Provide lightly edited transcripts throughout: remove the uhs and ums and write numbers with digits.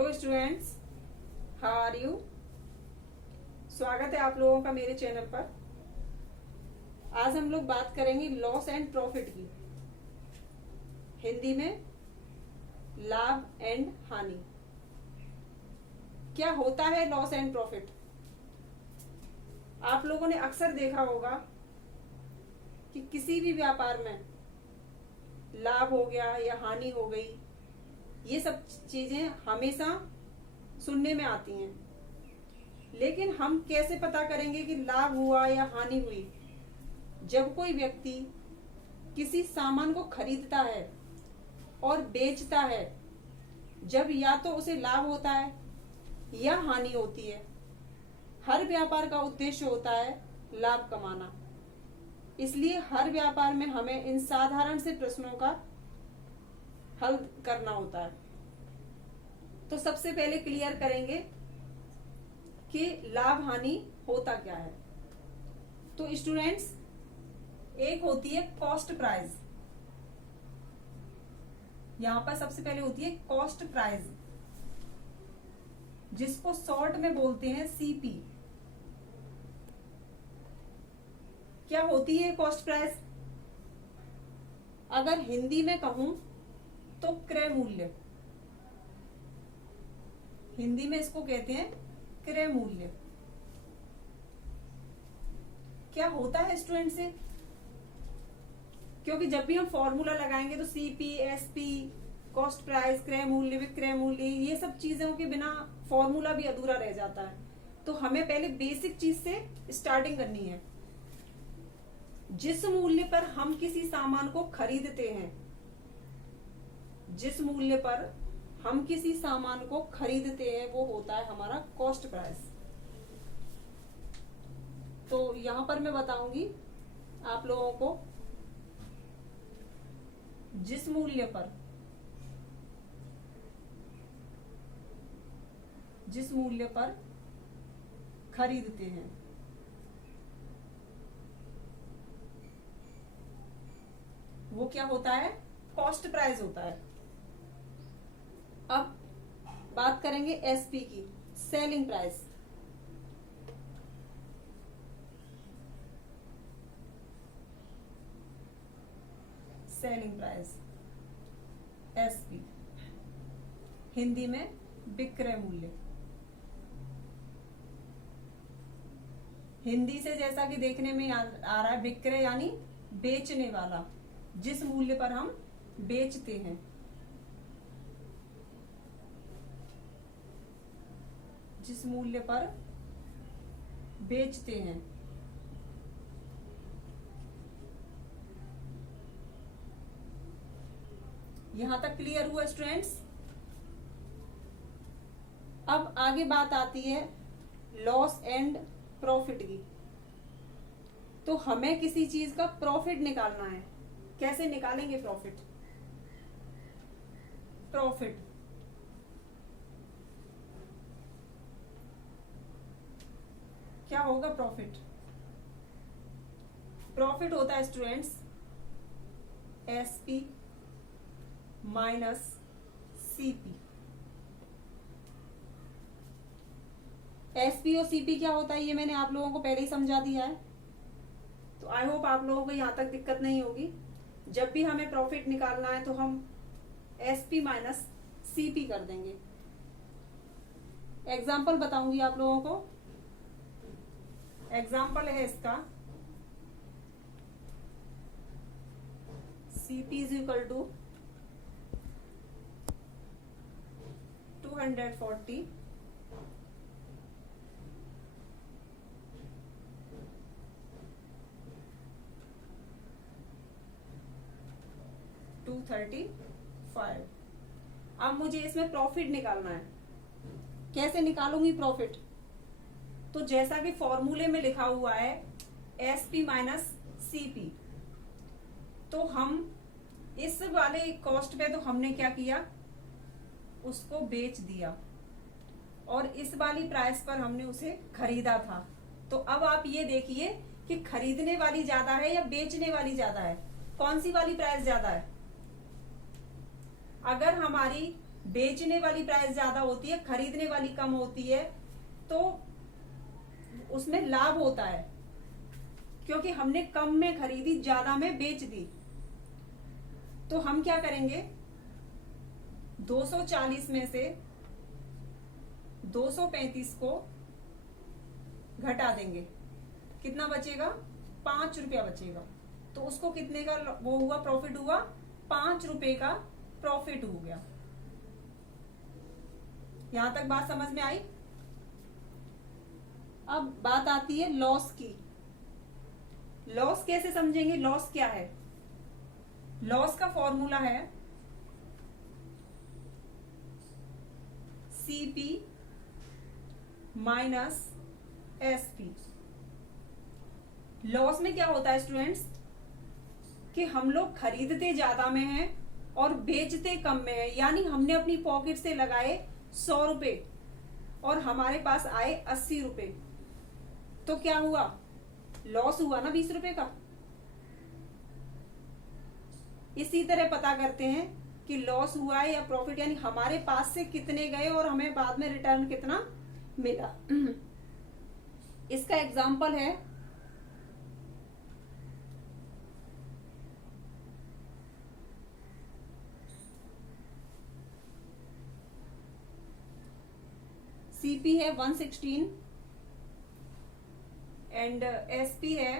Hello students, how are you. स्वागत है आप लोगों का मेरे चैनल पर। आज हम लोग बात करेंगे लॉस एंड प्रॉफिट की, हिंदी में लाभ एंड हानि। क्या होता है लॉस एंड प्रॉफिट? आप लोगों ने अक्सर देखा होगा कि किसी भी व्यापार में लाभ हो गया या हानि हो गई, ये सब चीजें हमेशा सुनने में आती हैं। लेकिन हम कैसे पता करेंगे कि लाभ हुआ या हानि हुई? जब कोई व्यक्ति किसी सामान को खरीदता है और बेचता है, जब या तो उसे लाभ होता है या हानि होती है। हर व्यापार का उद्देश्य होता है लाभ कमाना। इसलिए हर व्यापार में हमें इन साधारण से प्रश्नों का हल करना होता है। तो सबसे पहले क्लियर करेंगे कि लाभ हानि होता क्या है। तो स्टूडेंट्स, एक होती है कॉस्ट प्राइस। यहां पर सबसे पहले होती है कॉस्ट प्राइस, जिसको शॉर्ट में बोलते हैं सीपी। क्या होती है कॉस्ट प्राइस? अगर हिंदी में कहूं तो क्रय मूल्य। हिंदी में इसको कहते हैं क्रय मूल्य। क्या होता है स्टूडेंट से? क्योंकि जब भी हम फॉर्मूला लगाएंगे तो सीपी, एसपी, कॉस्ट प्राइस, क्रय मूल्य, विक्रय मूल्य, ये सब चीजों के बिना फॉर्मूला भी अधूरा रह जाता है। तो हमें पहले बेसिक चीज से स्टार्टिंग करनी है। जिस मूल्य पर हम किसी सामान को खरीदते हैं, जिस मूल्य पर हम किसी सामान को खरीदते हैं, वो होता है हमारा कॉस्ट प्राइस। तो यहां पर मैं बताऊंगी आप लोगों को, जिस मूल्य पर खरीदते हैं, वो क्या होता है? कॉस्ट प्राइस होता है। अब बात करेंगे एसपी की, selling price. Selling price SP, Hindi में विक्रय मूल्य। हिंदी से जैसा कि देखने में आ रहा है, विक्रय यानी बेचने वाला, जिस मूल्य पर हम बेचते हैं। जिस मूल्य पर बेचते हैं। यहां तक क्लियर हुआ स्टूडेंट्स? अब आगे बात आती है लॉस एंड प्रॉफिट की। तो हमें किसी चीज का प्रॉफिट निकालना है। कैसे निकालेंगे प्रॉफिट? क्या होगा प्रॉफिट? प्रॉफिट होता है students SP minus CP. SP और सीपी क्या होता है, ये मैंने आप लोगों को पहले ही समझा दिया है। तो आई होप आप लोगों को यहां तक दिक्कत नहीं होगी। जब भी हमें प्रॉफिट निकालना है तो हम एसपी माइनस सीपी कर देंगे। एग्जाम्पल बताऊंगी आप लोगों को। एग्जाम्पल है इसका, CP इज इक्वल टू 240 235। अब मुझे इसमें प्रॉफिट निकालना है। कैसे निकालूंगी प्रॉफिट? तो जैसा कि फॉर्मूले में लिखा हुआ है एसपी माइनस सीपी, तो हम इस वाले कॉस्ट पे तो हमने क्या किया, उसको बेच दिया, और इस वाली प्राइस पर हमने उसे खरीदा था। तो अब आप ये देखिए कि खरीदने वाली ज्यादा है या बेचने वाली ज्यादा है? कौन सी वाली प्राइस ज्यादा है? अगर हमारी बेचने वाली प्राइस ज्यादा होती है, खरीदने वाली कम होती है, तो उसमें लाभ होता है, क्योंकि हमने कम में खरीदी, ज्यादा में बेच दी। तो हम क्या करेंगे, 240 में से 235 को घटा देंगे, कितना बचेगा, 5 रुपया बचेगा। तो उसको कितने का वो हुआ, प्रॉफिट हुआ, 5 रुपए का प्रॉफिट हो गया। यहां तक बात समझ में आई। अब बात आती है लॉस की। लॉस कैसे समझेंगे, लॉस क्या है? लॉस का फॉर्मूला है CP माइनस SP। लॉस में क्या होता है स्टूडेंट्स, कि हम लोग खरीदते ज्यादा में हैं और बेचते कम में है। यानी हमने अपनी पॉकेट से लगाए 100 रुपए और हमारे पास आए 80 रुपए, तो क्या हुआ, लॉस हुआ ना 20 रुपए का। इसी तरह पता करते हैं कि लॉस हुआ है या प्रॉफिट, यानी हमारे पास से कितने गए और हमें बाद में रिटर्न कितना मिला। इसका एग्जाम्पल है CP है 116 एंड SP है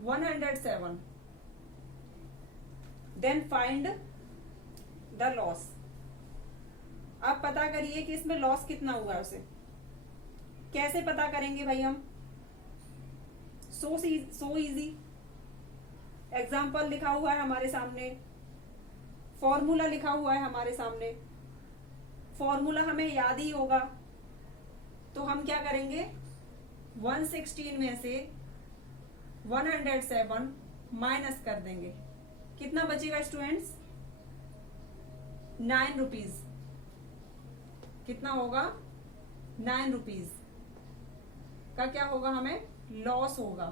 107। Then find the loss. आप पता करिए कि इसमें लॉस कितना हुआ है उसे। कैसे पता करेंगे भाई हम, सो इजी। एग्जाम्पल लिखा हुआ है हमारे सामने, फॉर्मूला लिखा हुआ है हमारे सामने, फॉर्मूला हमें याद ही होगा। तो हम क्या करेंगे, 116 में से 107 माइनस कर देंगे, कितना बचेगा स्टूडेंट्स, 9 रुपीज। कितना होगा, 9 रुपीज का क्या होगा, हमें लॉस होगा,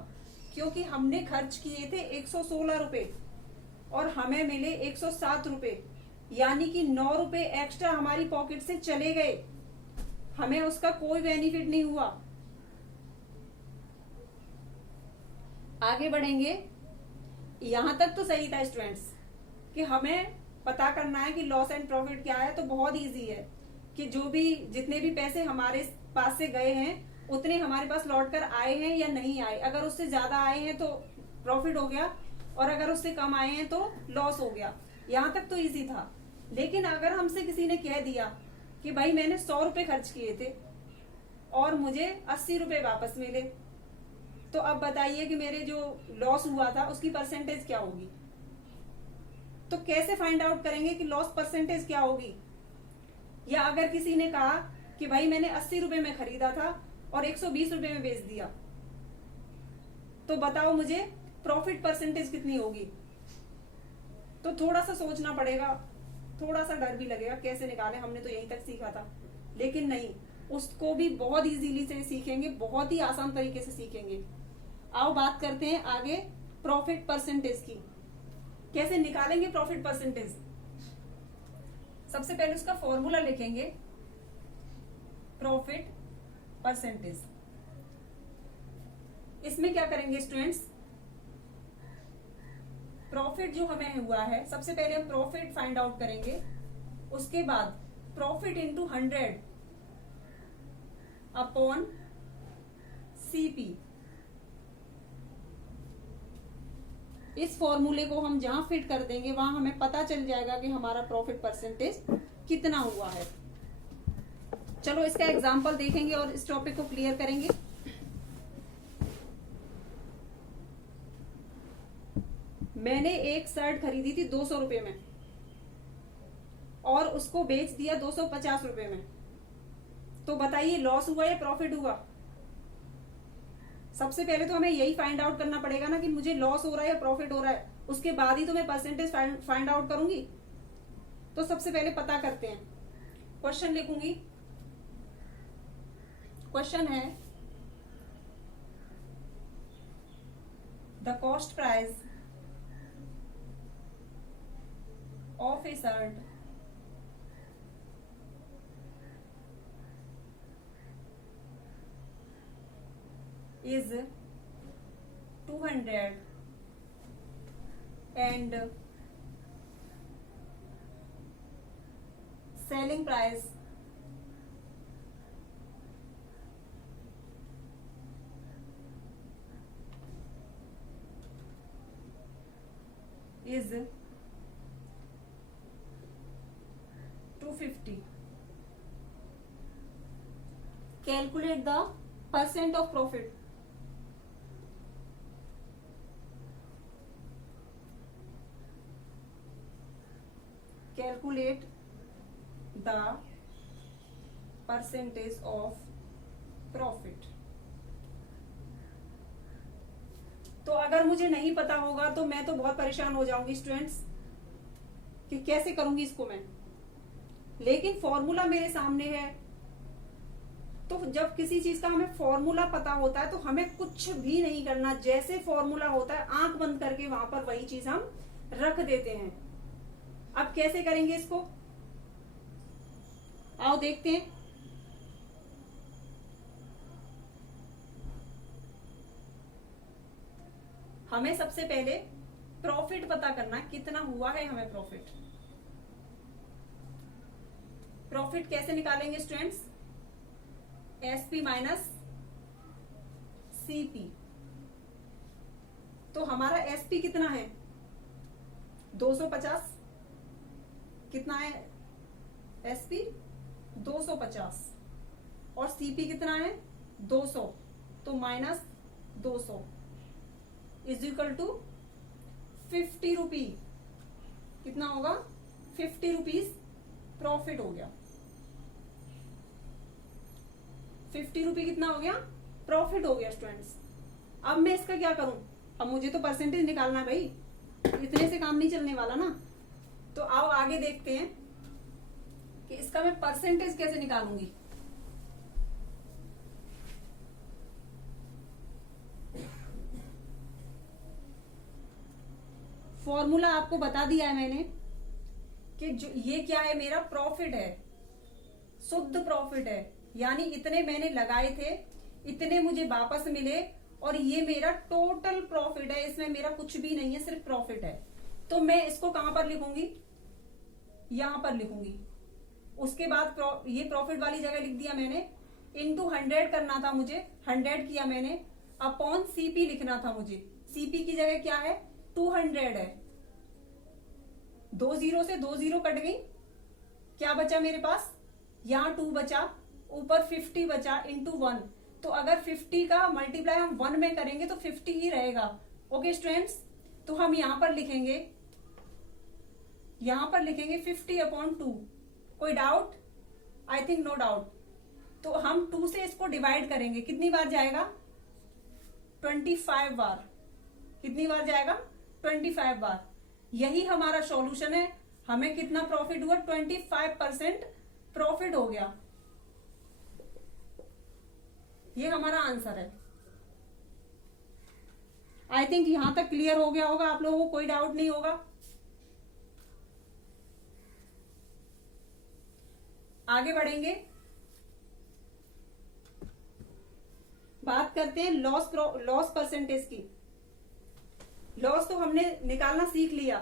क्योंकि हमने खर्च किए थे 116 रुपए और हमें मिले 107 रुपए, यानी कि 9 रुपए एक्स्ट्रा हमारी पॉकेट से चले गए, हमें उसका कोई बेनिफिट नहीं हुआ। आगे बढ़ेंगे। यहां तक तो सही था स्टूडेंट्स कि हमें पता करना है कि लॉस एंड प्रॉफिट क्या है। तो बहुत इजी है कि जो भी जितने भी पैसे हमारे पास से गए हैं उतने हमारे पास लौट कर आए हैं या नहीं आए। अगर उससे ज्यादा आए हैं तो प्रॉफिट हो गया और अगर उससे कम आए हैं तो लॉस हो गया। यहां तक तो इजी था। लेकिन अगर हमसे किसी ने कह दिया कि भाई मैंने 100 रुपए खर्च किए थे और मुझे 80 रुपए वापस मिले, तो अब बताइए कि मेरे जो लॉस हुआ था उसकी परसेंटेज क्या होगी। तो कैसे फाइंड आउट करेंगे कि लॉस परसेंटेज क्या होगी। या अगर किसी ने कहा कि भाई मैंने 80 रुपए में खरीदा था और 120 रुपए में बेच दिया, तो बताओ मुझे प्रॉफिट परसेंटेज कितनी होगी। तो थोड़ा सा सोचना पड़ेगा, थोड़ा सा डर भी लगेगा कैसे निकालें, हमने तो यहीं तक सीखा था। लेकिन नहीं, उसको भी बहुत इजीली से सीखेंगे, बहुत ही आसान तरीके से सीखेंगे। आओ बात करते हैं आगे प्रॉफिट परसेंटेज की। कैसे निकालेंगे प्रॉफिट परसेंटेज। सबसे पहले उसका फॉर्मूला लिखेंगे, प्रॉफिट परसेंटेज। इसमें क्या करेंगे स्टूडेंट्स, प्रॉफिट जो हमें हुआ है सबसे पहले हम प्रॉफिट फाइंड आउट करेंगे, उसके बाद प्रॉफिट इंटू 100 अपॉन CP। इस फॉर्मूले को हम जहां फिट कर देंगे वहां हमें पता चल जाएगा कि हमारा प्रॉफिट परसेंटेज कितना हुआ है। चलो इसका एग्जांपल देखेंगे और इस टॉपिक को क्लियर करेंगे। मैंने एक शर्ट खरीदी थी 200 रुपए में और उसको बेच दिया 250 रुपए में, तो बताइए लॉस हुआ या प्रॉफिट हुआ। सबसे पहले तो हमें यही फाइंड आउट करना पड़ेगा ना कि मुझे लॉस हो रहा है या प्रॉफिट हो रहा है, उसके बाद ही तो मैं परसेंटेज फाइंड आउट करूंगी। तो सबसे पहले पता करते हैं, क्वेश्चन लिखूंगी। क्वेश्चन है the cost price of a shirt is 200 and selling price is 250. Calculate the percent of profit. Calculate the percentage of profit. तो अगर मुझे नहीं पता होगा तो मैं तो बहुत परेशान हो जाऊंगी स्टूडेंट्स कि कैसे करूंगी इसको मैं, लेकिन फॉर्मूला मेरे सामने है। तो जब किसी चीज का हमें फॉर्मूला पता होता है तो हमें कुछ भी नहीं करना, जैसे फॉर्मूला होता है आंख बंद करके वहां पर वही चीज हम रख देते हैं। अब कैसे करेंगे इसको, आओ देखते हैं। हमें सबसे पहले प्रॉफिट पता करना, कितना हुआ है हमें प्रॉफिट। प्रॉफिट कैसे निकालेंगे स्टूडेंट्स, एसपी माइनस सीपी। तो हमारा एसपी कितना है 250, कितना है एसपी 250 और सीपी कितना है 200, तो माइनस 200 इज इक्वल टू 50 रुपी। कितना होगा 50 रुपीज प्रॉफिट हो गया। 50 रुपी कितना हो गया प्रॉफिट हो गया स्टूडेंट्स। अब मैं इसका क्या करूं, अब मुझे तो परसेंटेज निकालना है भाई, इतने से काम नहीं चलने वाला ना। तो आओ आगे देखते हैं कि इसका मैं परसेंटेज कैसे निकालूंगी। फॉर्मूला आपको बता दिया है मैंने कि जो ये क्या है, मेरा प्रॉफिट है, शुद्ध प्रॉफिट है, यानी इतने मैंने लगाए थे, इतने मुझे वापस मिले और ये मेरा टोटल प्रॉफिट है, इसमें मेरा कुछ भी नहीं है, सिर्फ प्रॉफिट है। तो मैं इसको कहां पर लिखूंगी, यहां पर लिखूंगी। उसके बाद ये प्रॉफिट वाली जगह लिख दिया मैंने, इंटू 100 करना था मुझे, 100 किया मैंने, अपॉन सीपी लिखना था मुझे। सीपी की जगह क्या है 200 है, 2 जीरो से 2 जीरो कट गई, क्या बचा मेरे पास, यहां 2 बचा, ऊपर 50 बचा इंटू 1। तो अगर 50 का मल्टीप्लाई हम 1 में करेंगे तो 50 ही रहेगा। ओके स्टूडेंट्स, तो हम यहां पर लिखेंगे, 50 अपॉन 2। कोई doubt, I think no doubt. तो हम 2 से इसको डिवाइड करेंगे, कितनी बार जाएगा 25 बार। कितनी बार जाएगा 25 बार। यही हमारा सॉल्यूशन है। हमें कितना प्रॉफिट हुआ 25% प्रॉफिट हो गया, ये हमारा आंसर है। आई थिंक यहां तक क्लियर हो गया होगा आप लोगों को, कोई डाउट नहीं होगा। आगे बढ़ेंगे, बात करते हैं लॉस परसेंटेज की। लॉस तो हमने निकालना सीख लिया,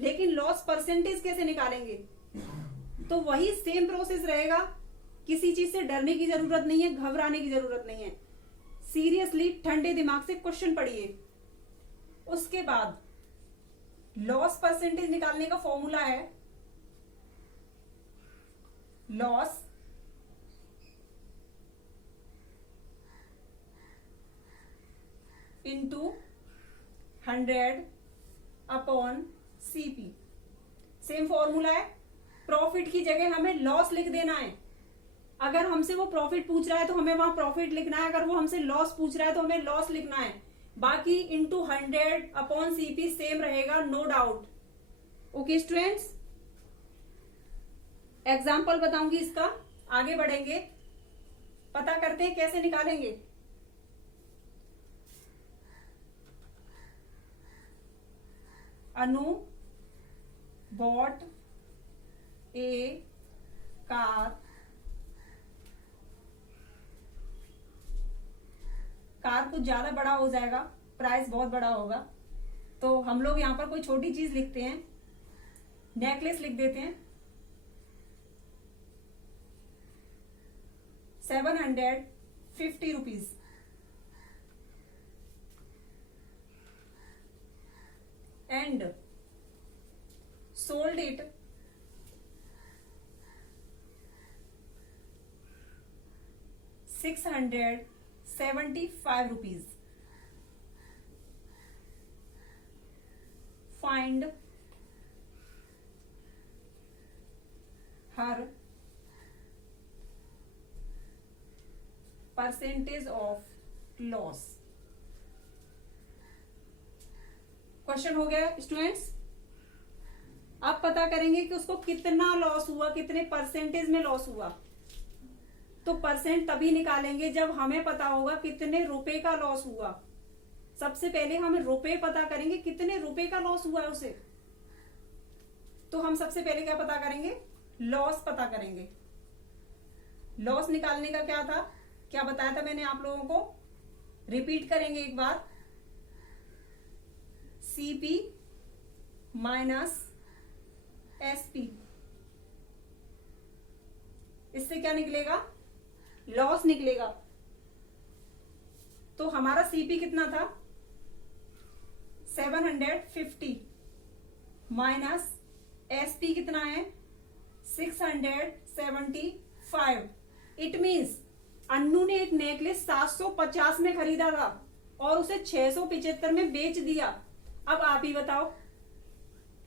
लेकिन लॉस परसेंटेज कैसे निकालेंगे, तो वही सेम प्रोसेस रहेगा। किसी चीज से डरने की जरूरत नहीं है, घबराने की जरूरत नहीं है। सीरियसली ठंडे दिमाग से क्वेश्चन पढ़िए। उसके बाद लॉस परसेंटेज निकालने का फॉर्मूला है loss into 100 upon CP. Same formula है, प्रॉफिट की जगह हमें लॉस लिख देना है। अगर हमसे वो प्रॉफिट पूछ रहा है तो हमें वहां प्रॉफिट लिखना है, अगर वो हमसे लॉस पूछ रहा है तो हमें लॉस लिखना है। बाकी इंटू 100 अपॉन सीपी सेम रहेगा, no doubt. Okay students, example बताऊंगी इसका, आगे बढ़ेंगे, पता करते हैं कैसे निकालेंगे। Anu bought a car, car कुछ ज्यादा बड़ा हो जाएगा, प्राइस बहुत बड़ा होगा, तो हम लोग यहां पर कोई छोटी चीज लिखते हैं, नेकलेस लिख देते हैं। 750 rupees. And sold it ₹675। Find her percentage of loss। Question हो गया स्टूडेंट्स। अब पता करेंगे कि उसको कितना लॉस हुआ, कितने परसेंटेज में लॉस हुआ। तो परसेंट तभी निकालेंगे जब हमें पता होगा कितने रुपए का लॉस हुआ। सबसे पहले हम रुपए पता करेंगे, कितने रुपए का लॉस हुआ है उसे। तो हम सबसे पहले क्या पता करेंगे, लॉस पता करेंगे। लॉस निकालने का क्या था, क्या बताया था मैंने आप लोगों को, रिपीट करेंगे एक बार। सीपी माइनस एसपी, इससे क्या निकलेगा, लॉस निकलेगा। तो हमारा सीपी कितना था, 750 माइनस एसपी कितना है, 675। इट मीन्स अन्नू ने एक नेकलेस 750 में खरीदा था और उसे 675 में बेच दिया। अब आप ही बताओ,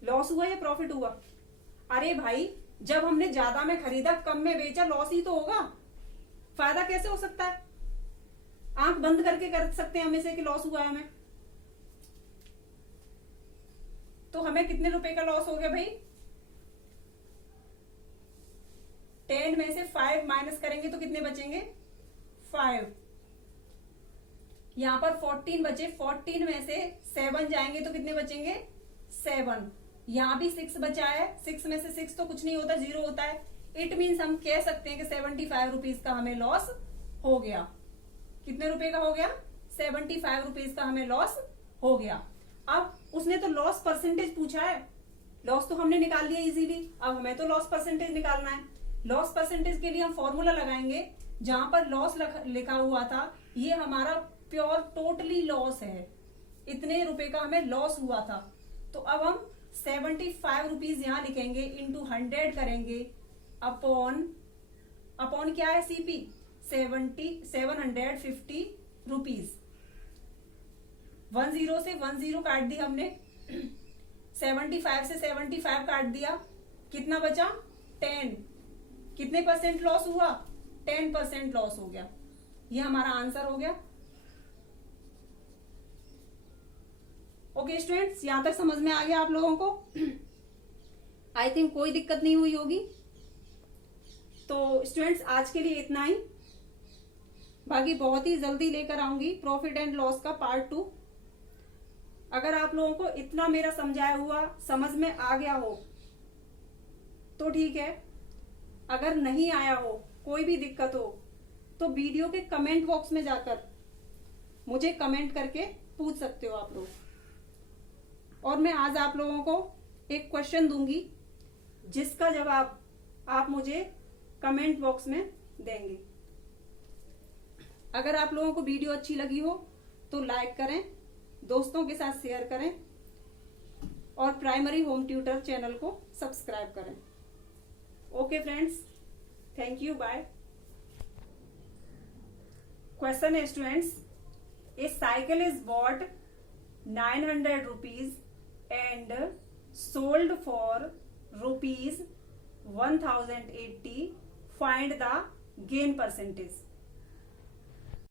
लॉस हुआ या प्रॉफिट हुआ। अरे भाई, जब हमने ज्यादा में खरीदा कम में बेचा, लॉस ही तो होगा। फायदा कैसे हो सकता है, आंख बंद करके कर सकते हैं हमें से कि लॉस हुआ है हमें। तो हमें कितने रुपए का लॉस हो गया भाई, 10 में से 5 माइनस करेंगे तो कितने बचेंगे, 5। यहां पर 14 बचे, 14 में से 7 जाएंगे तो कितने बचेंगे, 7। यहां भी 6 बचा है, 6 में से 6 तो कुछ नहीं होता, 0 होता है। इट मीन्स हम कह सकते हैं कि 75 रुपीज का हमें लॉस हो गया। कितने रुपए का हो गया, 75 रुपीज का हमें लॉस हो गया। अब उसने तो लॉस परसेंटेज पूछा है, लॉस तो हमने निकाल लिया इजीली। अब हमें तो लॉस परसेंटेज निकालना है। लॉस परसेंटेज के लिए हम फॉर्मूला लगाएंगे। जहां पर लॉस लिखा हुआ था, ये हमारा प्योर टोटली लॉस है, इतने रुपए का हमें लॉस हुआ था। तो अब हम 75 रुपीज यहां लिखेंगे, इंटू 100 करेंगे, अपॉन क्या है, सीपी 750 रुपीज। 10 से 10 काट दी हमने, 75 से 75 काट दिया, कितना बचा, 10। कितने परसेंट लॉस हुआ, 10% लॉस हो गया। ये हमारा आंसर हो गया। ओके स्टूडेंट्स, यहां तक समझ में आ गया आप लोगों को। आई थिंक कोई दिक्कत नहीं हुई होगी। तो स्टूडेंट्स, आज के लिए इतना ही। बाकी बहुत ही जल्दी लेकर आऊंगी प्रॉफिट एंड लॉस का पार्ट 2। अगर आप लोगों को इतना मेरा समझाया हुआ समझ में आ गया हो तो ठीक है, अगर नहीं आया हो, कोई भी दिक्कत हो, तो वीडियो के कमेंट बॉक्स में जाकर मुझे कमेंट करके पूछ सकते हो आप लोग। और मैं आज आप लोगों को एक क्वेश्चन दूंगी जिसका जवाब आप मुझे कमेंट बॉक्स में देंगे। अगर आप लोगों को वीडियो अच्छी लगी हो तो लाइक करें, दोस्तों के साथ शेयर करें और प्राइमरी होम ट्यूटर चैनल को सब्सक्राइब करें। Okay friends, thank you, bye. Question है students, a cycle is bought 900 rupees and sold for rupees 1080। Find the gain percentage.